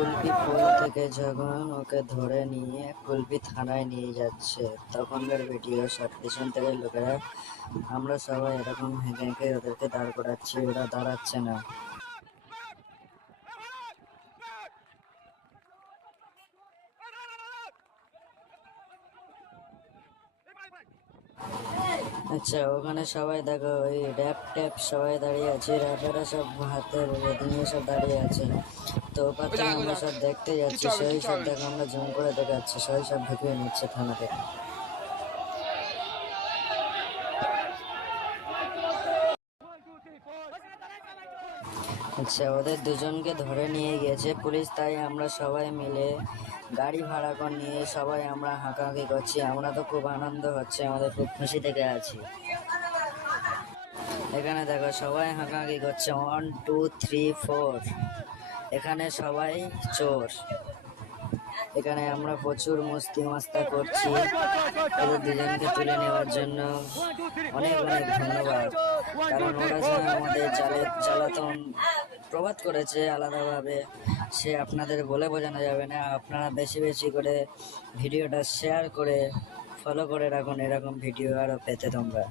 Kulpi pole থেকে যখন ওকে ধরে নিয়ে কুলপি থানায় নিয়ে যাচ্ছে তখনকার ভিডিও সব পিছন থেকে লোকেরা আমরা সবাই এরকম হেঁকে হেঁকে ওদেরকে দাঁড় করাচ্ছি, ওরা দাঁড়াচ্ছে না। আচ্ছা, ওখানে সবাই দেখো ওই র্যাপ ট্যাপ সবাই দাঁড়িয়ে আছে, র্যাপেরা সব হাতে নিয়ে সব দাঁড়িয়ে আছে। তো ওপার থেকে আমরা সব দেখতে যাচ্ছি, সেই সব দেখো আমরা জুম করে দেখাচ্ছি, সেই সব ঢুকিয়ে নিচ্ছে থানা থেকে। আচ্ছা, ওদের দুজনকে ধরে নিয়ে গেছে পুলিশ, তাই আমরা সবাই মিলে গাড়ি ভাড়া করে নিয়ে সবাই আমরা হাঁকাহাঁকি করছি। আমরা তো খুব আনন্দ হচ্ছে, আমাদের খুব খুশি থেকে আছি। এখানে দেখো সবাই হাঁকাহাঁকি করছে, 1 2 3 4। এখানে সবাই চোর। এখানে আমরা প্রচুর মস্তি মাস্তা করছি ওদের দুজনকে তুলে নেওয়ার জন্য। অনেক অনেক ধন্যবাদ, কারণ ওরা যে আমাদের জ্বালাতন প্রবাদ করেছে আলাদাভাবে, সে আপনাদের বলে বোঝানো যাবে না। আপনারা বেশি বেশি করে ভিডিওটা শেয়ার করে ফলো করে রাখুন এরকম ভিডিও আরও পেতে তোমরা।